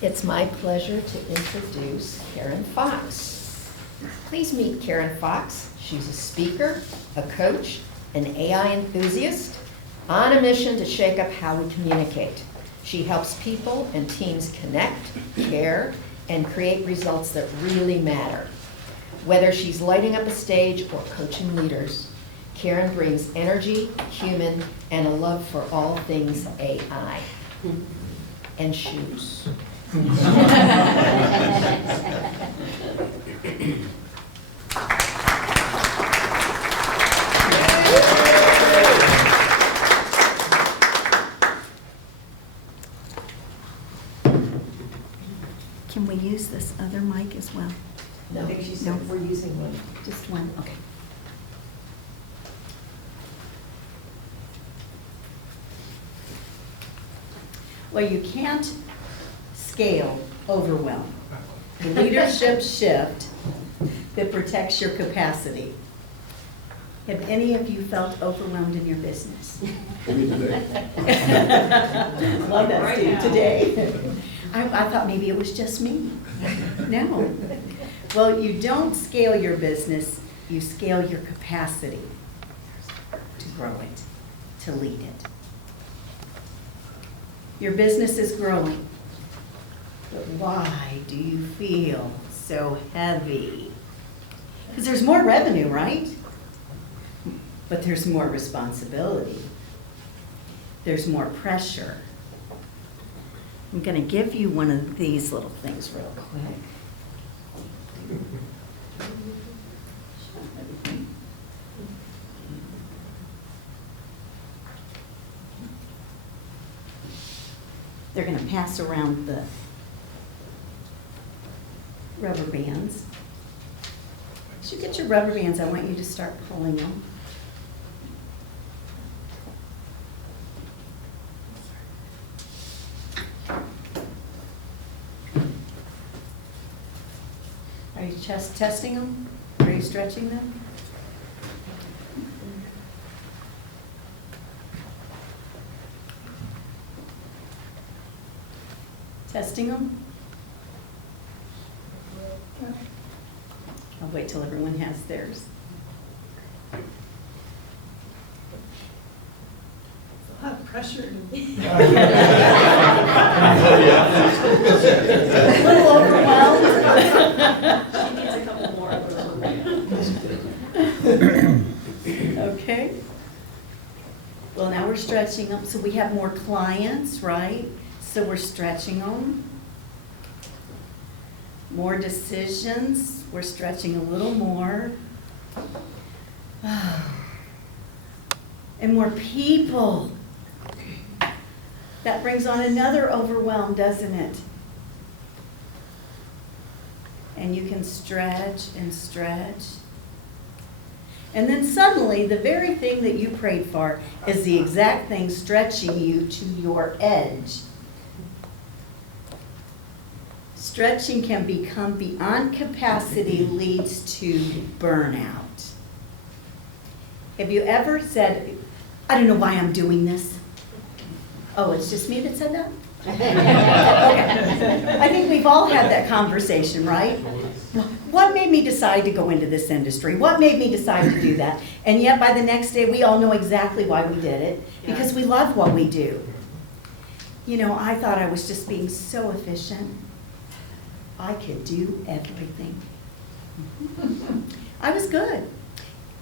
It's my pleasure to introduce Karen Fox. Please meet Karen Fox. She's a speaker, a coach, an AI enthusiast, on a mission to shake up how we communicate. She helps people and teams connect, care, and create results that really matter. Whether she's lighting up a stage or coaching leaders, Karen brings energy, human, and a love for all things AI. And shoes. Can we use this other mic as well? No, I think she said we're using one. Just one, okay. Well, you can't scale overwhelm. The leadership shift that protects your capacity. Have any of you felt overwhelmed in your business? Love that, Steve, today. I thought maybe it was just me. No. Well, you don't scale your business, you scale your capacity to grow it, to lead it. Your business is growing, but why do you feel so heavy? Because there's more revenue, right? But there's more responsibility. There's more pressure. I'm going to give you one of these little things real quick. They're going to pass around the rubber bands. As you get your rubber bands, I want you to start pulling them. Are you just testing them? Are you stretching them? Testing them? I'll wait till everyone has theirs. A lot of pressure. A little overwhelmed. She needs a couple more of those. Okay. Well, now we're stretching them. So we have more clients, right? So we're stretching them. More decisions. We're stretching a little more. And more people. That brings on another overwhelm, doesn't it? And you can stretch and stretch. And then suddenly, the very thing that you prayed for is the exact thing stretching you to your edge. Stretching can become beyond capacity, leads to burnout. Have you ever said, I don't know why I'm doing this? Oh, it's just me that said that? Okay. I think we've all had that conversation, right? What made me decide to go into this industry? What made me decide to do that? And yet by the next day, we all know exactly why we did it, because we love what we do. You know, I thought I was just being so efficient. I could do everything. I was good.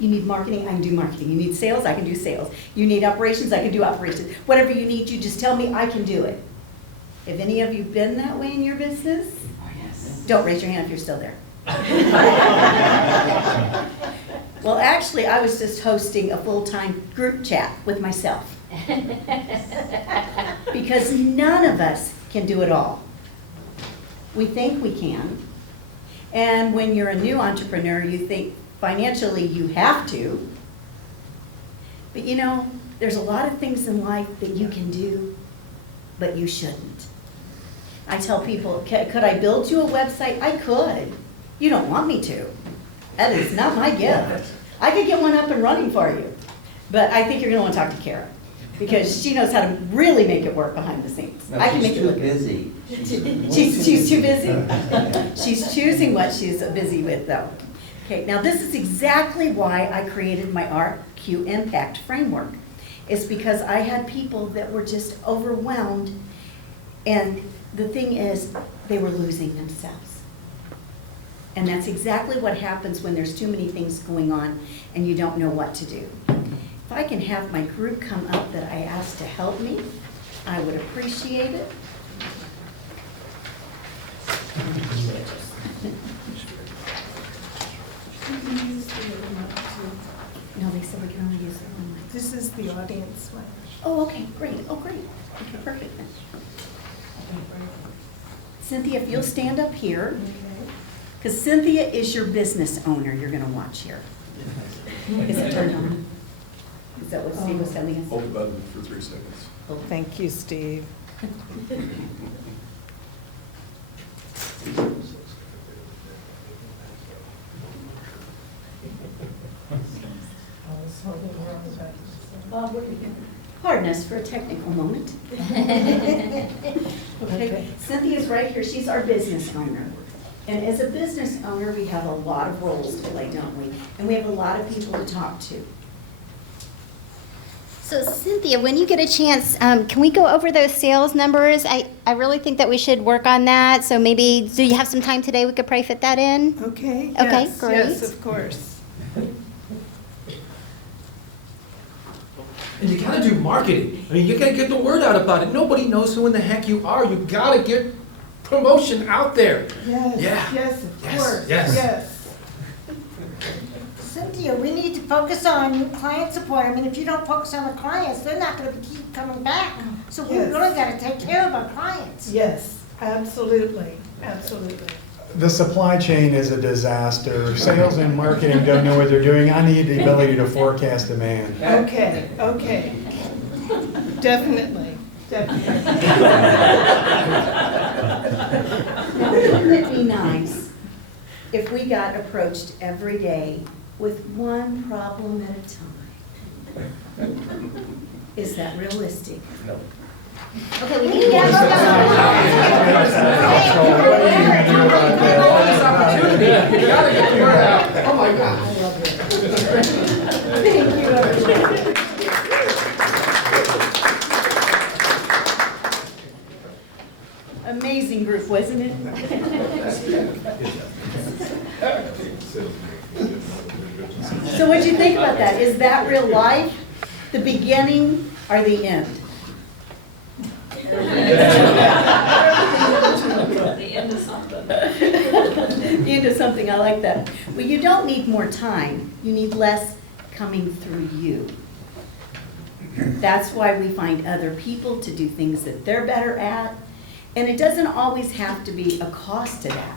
You need marketing, I can do marketing. You need sales, I can do sales. You need operations, I can do operations. Whatever you need, you just tell me, I can do it. Have any of you been that way in your business? Oh, yes. Don't raise your hand if you're still there. Well, actually, I was just hosting a full-time group chat with myself. Because none of us can do it all. We think we can. And when you're a new entrepreneur, you think financially you have to. But you know, there's a lot of things in life that you can do, but you shouldn't. I tell people, could I build you a website? I could. You don't want me to. That is not my gift. I could get one up and running for you. But I think you're going to want to talk to Kara. because she knows how to really make it work behind the scenes. No, I can she's make it too look busy. She's too busy. She's choosing what she's busy with, though. Okay, now this is exactly why I created my RQ Impact framework. It's because I had people that were just overwhelmed, and the thing is, they were losing themselves. And that's exactly what happens when there's too many things going on and you don't know what to do. If I can have my group come up that I asked to help me, I would appreciate it. No, they said we can only use the one mic. This is the audience one. Oh, okay, great, oh, great. Okay, perfect then. Cynthia, if you'll stand up here, because Cynthia is your business owner you're gonna watch here. Is it turned on? Is that what Steve was telling us? Hold the button for 3 seconds. Thank you, Steve. Pardon us for a technical moment. Okay, Cynthia's right here, she's our business owner. And as a business owner, we have a lot of roles to play, don't we? And we have a lot of people to talk to. So Cynthia, when you get a chance, can we go over those sales numbers? I really think that we should work on that. So maybe, do you have some time today we could probably fit that in? Okay, Okay, yes, great. yes, of course. And you gotta do marketing. I mean, you gotta get the word out about it. Nobody knows who in the heck you are. You gotta get promotion out there. Yes, Yeah. yes, of Yes, course, yes. yes. Cynthia, we need to focus on client support. I mean, if you don't focus on the clients, they're not gonna keep coming back. So we Yes. really gotta take care of our clients. Yes, absolutely, absolutely. The supply chain is a disaster. Sales and marketing don't know what they're doing. I need the ability to forecast demand. Okay, okay. Definitely, definitely. Now, wouldn't it be nice if we got approached every day with one problem at a time? Is that realistic? No. Okay, we need to get What are you gonna do about that? This opportunity, you gotta get the word out. Oh my God. Thank you, everybody. Amazing group, wasn't it? So what'd you think about that? Is that real life, the beginning or the end? The end of something. The end of something, I like that. Well, you don't need more time, you need less coming through you. That's why we find other people to do things that they're better at, and it doesn't always have to be a cost to that.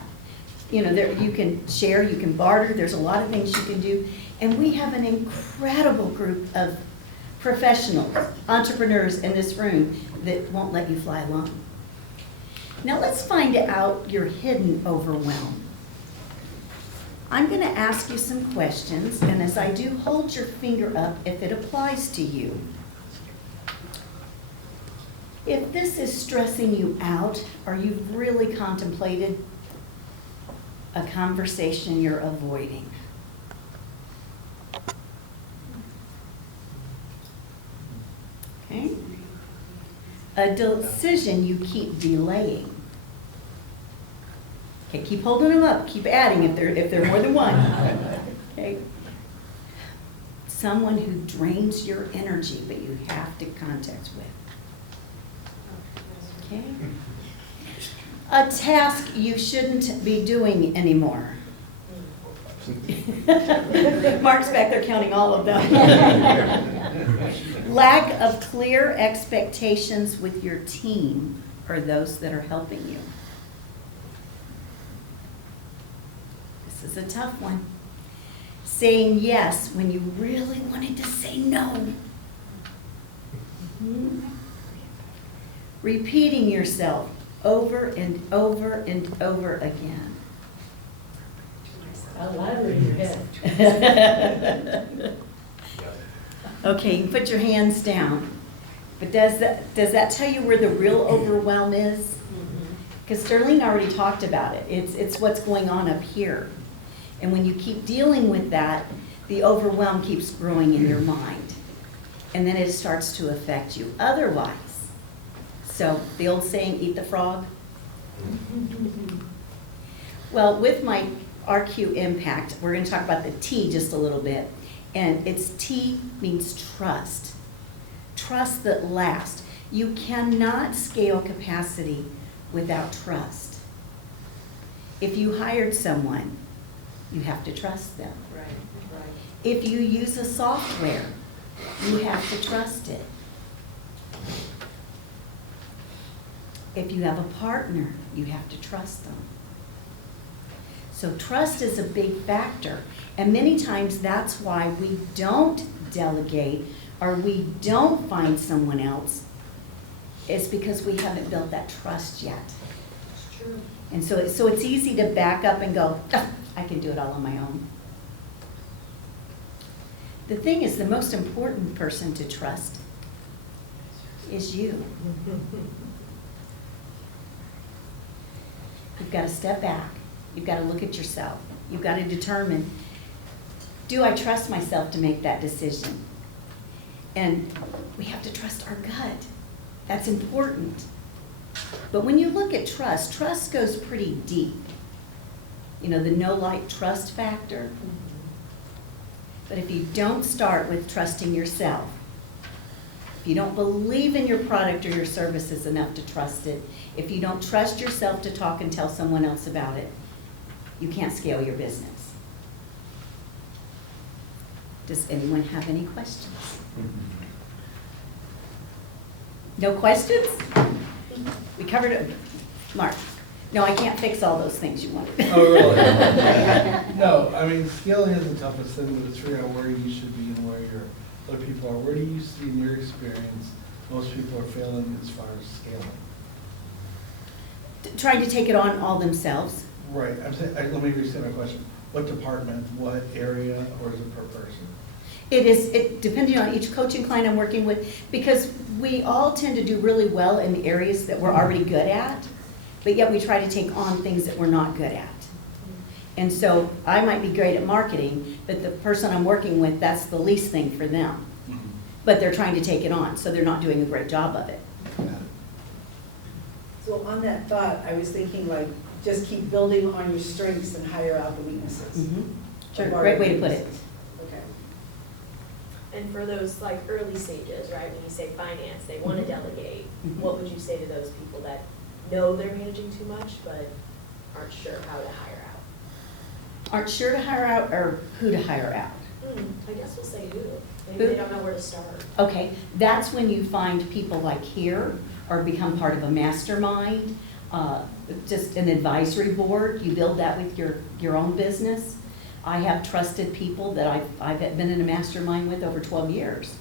You know, you can share, you can barter, there's a lot of things you can do, and we have an incredible group of professionals, entrepreneurs in this room that won't let you fly alone. Now let's find out your hidden overwhelm. I'm going to ask you some questions, and as I do, hold your finger up if it applies to you. If this is stressing you out, or you've really contemplated a conversation you're avoiding. Okay? A decision you keep delaying. Okay, keep holding them up, keep adding if they're more than one. Okay? Someone who drains your energy but you have to contact with. Okay? A task you shouldn't be doing anymore. Mark's back there counting all of them. Lack of clear expectations with your team or those that are helping you. This is a tough one. Saying yes when you really wanted to say no. Repeating yourself over and over and over again. Okay, you can put your hands down. But does that tell you where the real overwhelm is? Because Sterling already talked about it. It's what's going on up here. And when you keep dealing with that, the overwhelm keeps growing in your mind. And then it starts to affect you otherwise. So the old saying, eat the frog. Well, with my RQ impact, we're going to talk about the T just a little bit. And it's T means trust. Trust that lasts. You cannot scale capacity without trust. If you hired someone, you have to trust them. Right, right. If you use a software, you have to trust it. If you have a partner, you have to trust them. So trust is a big factor. And many times that's why we don't delegate or we don't find someone else. It's because we haven't built that trust yet. It's true. And so it's easy to back up and go, "Ah, I can do it all on my own." The thing is, the most important person to trust is you. You've got to step back. You've got to look at yourself. You've got to determine, do I trust myself to make that decision? And we have to trust our gut. That's important. But when you look at trust, trust goes pretty deep. You know, the know, like, trust factor. But if you don't start with trusting yourself, if you don't believe in your product or your services enough to trust it, if you don't trust yourself to talk and tell someone else about it, you can't scale your business. Does anyone have any questions? No questions? We covered it. Mark? No, I can't fix all those things you wanted. Oh, really? No, I mean, scaling is the toughest thing, but it's figuring out where you should be and where your other people are. Where do you see in your experience most people are failing as far as scaling? Trying to take it on all themselves. Right, I'm saying, let me restate my question. What department, what area, or is it per person? It depending on each coaching client I'm working with, because we all tend to do really well in areas that we're already good at, but yet we try to take on things that we're not good at. And so I might be great at marketing, but the person I'm working with, that's the least thing for them. But they're trying to take it on, so they're not doing a great job of it. So on that thought, I was thinking like, just keep building on your strengths and hire out the weaknesses. Sure, Or great way to put it. weaknesses. Okay. And for those like early stages, right, when you say finance, they want to delegate, what would you say to those people that know they're managing too much but aren't sure how to hire out? Aren't sure to hire out or who to hire out? I guess we'll say who. Maybe Who? they don't know where to start. Okay, that's when you find people like here or become part of a mastermind, just an advisory board. You build that with your own business. I have trusted people that I've been in a mastermind with over 12 years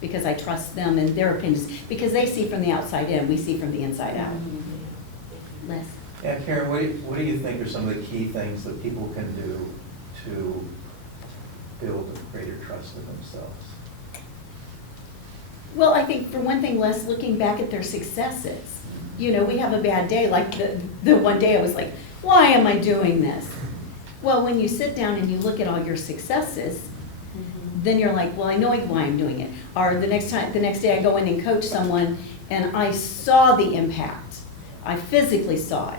because I trust them and their opinions, because they see from the outside in, we see from the inside out. Les? Yeah, Karen, what do you think are some of the key things that people can do to build greater trust in themselves? Well, I think for one thing, Les, looking back at their successes. You know, we have a bad day, like the one day I was like, why am I doing this? Well, when you sit down and you look at all your successes, then you're like, well, I know why I'm doing it. Or the next day I go in and coach someone and I saw the impact. I physically saw it.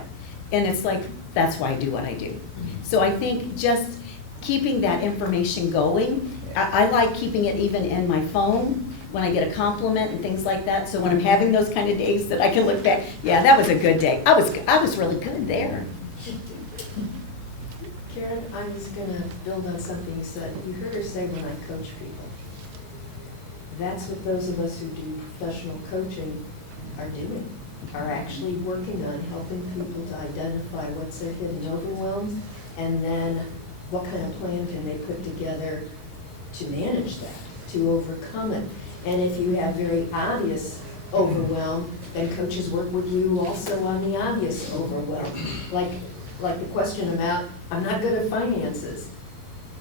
And it's like, that's why I do what I do. So I think just keeping that information going, I like keeping it even in my phone when I get a compliment and things like that. So when I'm having those kind of days that I can look back, yeah, that was a good day. I was really good there. Karen, I was gonna build on something you said. You heard her say when I coach people. That's what those of us who do professional coaching are doing, are actually working on helping people to identify what's their hidden overwhelms, and then what kind of plan can they put together to manage that, to overcome it. And if you have very obvious overwhelm, then coaches work with you also on the obvious overwhelm. Like the question about, I'm not good at finances,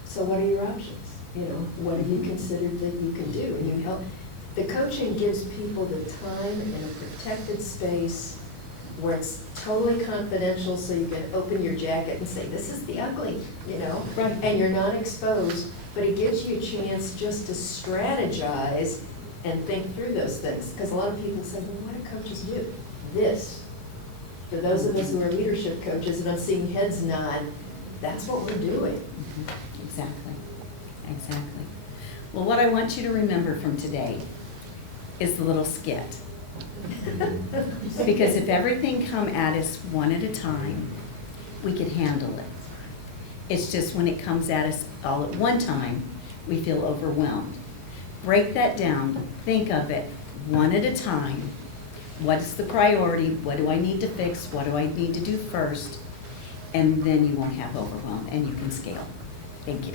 so what are your options? You know, what have you considered that you can do? And you help, The coaching gives people the time in a protected space where it's totally confidential, so you can open your jacket and say, this is the ugly, you know? Right. And you're not exposed, but it gives you a chance just to strategize and think through those things. Because a lot of people say, well, what do coaches do? This. For those of us who are leadership coaches, and I'm seeing heads nod, that's what we're doing. Exactly, exactly. Well, what I want you to remember from today is the little skit. Because if everything come at us one at a time, we could handle it. It's just when it comes at us all at one time, we feel overwhelmed. Break that down, think of it one at a time. What's the priority? What do I need to fix? What do I need to do first? And then you won't have overwhelm and you can scale. Thank you.